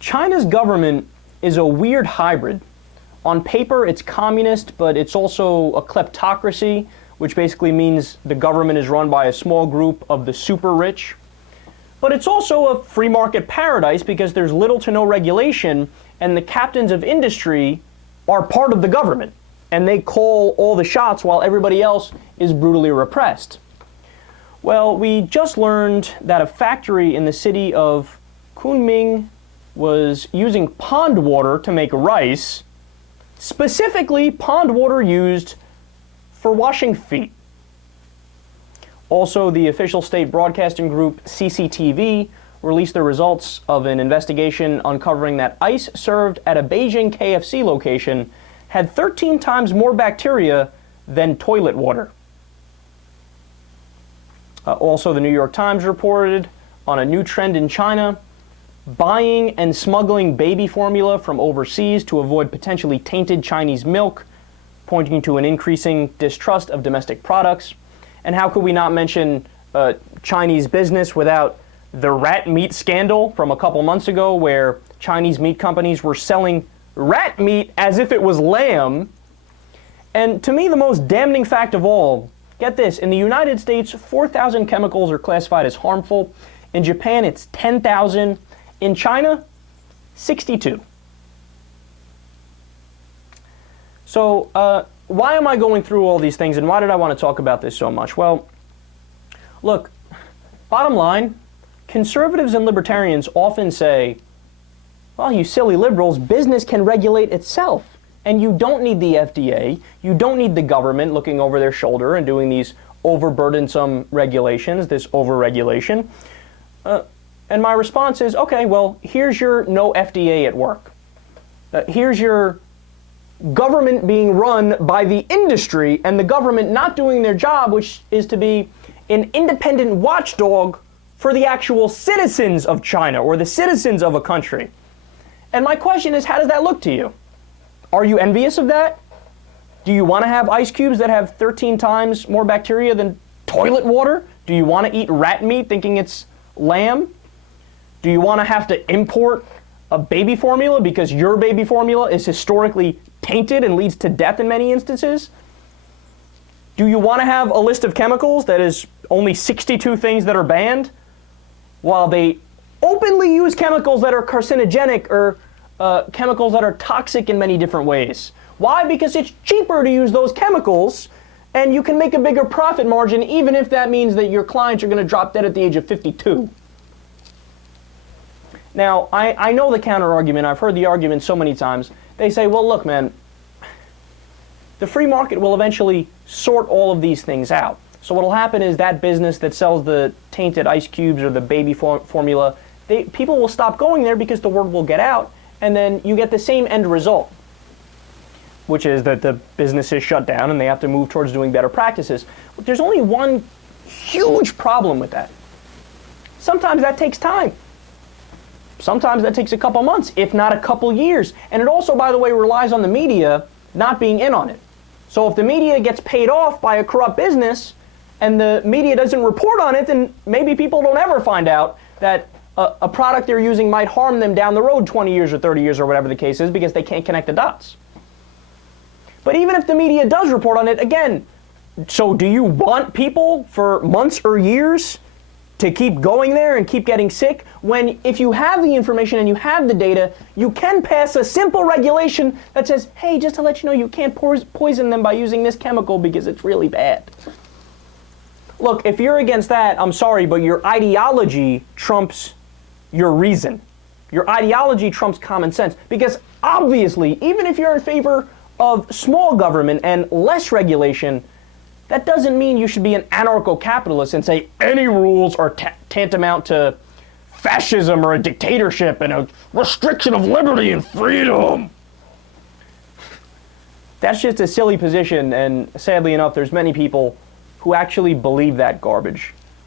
China's government is a weird hybrid. On paper, it's communist, but it's also a kleptocracy, which basically means the government is run by a small group of the super rich. But it's also a free market paradise because there's little to no regulation, and the captains of industry are part of the government, and they call all the shots while everybody else is brutally repressed. Well, we just learned that a factory in the city of Kunming was using pond water to make rice, specifically pond water used for washing feet. Also, the official state broadcasting group CCTV released the results of an investigation uncovering that ice served at a Beijing KFC location had 13 times more bacteria than toilet water. Also, the New York Times reported on a new trend in China, buying and smuggling baby formula from overseas to avoid potentially tainted Chinese milk, pointing to an increasing distrust of domestic products. And how could we not mention Chinese business without the rat meat scandal from a couple months ago, where Chinese meat companies were selling rat meat as if it was lamb. And to me, the most damning fact of all, get this, in the United States, 4,000 chemicals are classified as harmful. In Japan, it's 10,000. In China, 62. So why am I going through all these things, and why did I want to talk about this so much? Well, look, bottom line, conservatives and libertarians often say, well, you silly liberals, business can regulate itself, and you don't need the FDA, you don't need the government looking over their shoulder and doing these overburdensome regulations, this overregulation. And my response is, okay, well, here's your no FDA at work. Here's your government being run by the industry and the government not doing their job, which is to be an independent watchdog for the actual citizens of China or the citizens of a country. And my question is, how does that look to you? Are you envious of that? Do you want to have ice cubes that have 13 times more bacteria than toilet water? Do you want to eat rat meat thinking it's lamb? Do you want to have to import a baby formula because your baby formula is historically tainted and leads to death in many instances? Do you want to have a list of chemicals that is only 62 things that are banned, while they openly use chemicals that are carcinogenic or chemicals that are toxic in many different ways? Why? Because it's cheaper to use those chemicals, and you can make a bigger profit margin, even if that means that your clients are going to drop dead at the age of 52. Now, I know the counter-argument. I've heard the argument so many times. They say, well, look, man, the free market will eventually sort all of these things out. So what will happen is that business that sells the tainted ice cubes or the baby formula, people will stop going there because the word will get out, and then you get the same end result, which is that the business is shut down and they have to move towards doing better practices. But there's only one huge problem with that. Sometimes that takes time. Sometimes that takes a couple months, if not a couple years. And it also, by the way, relies on the media not being in on it. So if the media gets paid off by a corrupt business and the media doesn't report on it, then maybe people don't ever find out that a product they're using might harm them down the road 20 years or 30 years or whatever the case is, because they can't connect the dots. But even if the media does report on it, again, so do you want people for months or years to keep going there and keep getting sick, when if you have the information and you have the data, you can pass a simple regulation that says, hey, just to let you know, you can't poison them by using this chemical because it's really bad. Look, if you're against that, I'm sorry, but your ideology trumps your reason. Your ideology trumps common sense, because obviously, even if you're in favor of small government and less regulation, that doesn't mean you should be an anarcho-capitalist and say any rules are tantamount to fascism or a dictatorship and a restriction of liberty and freedom. That's just a silly position, and sadly enough, there's many people who actually believe that garbage.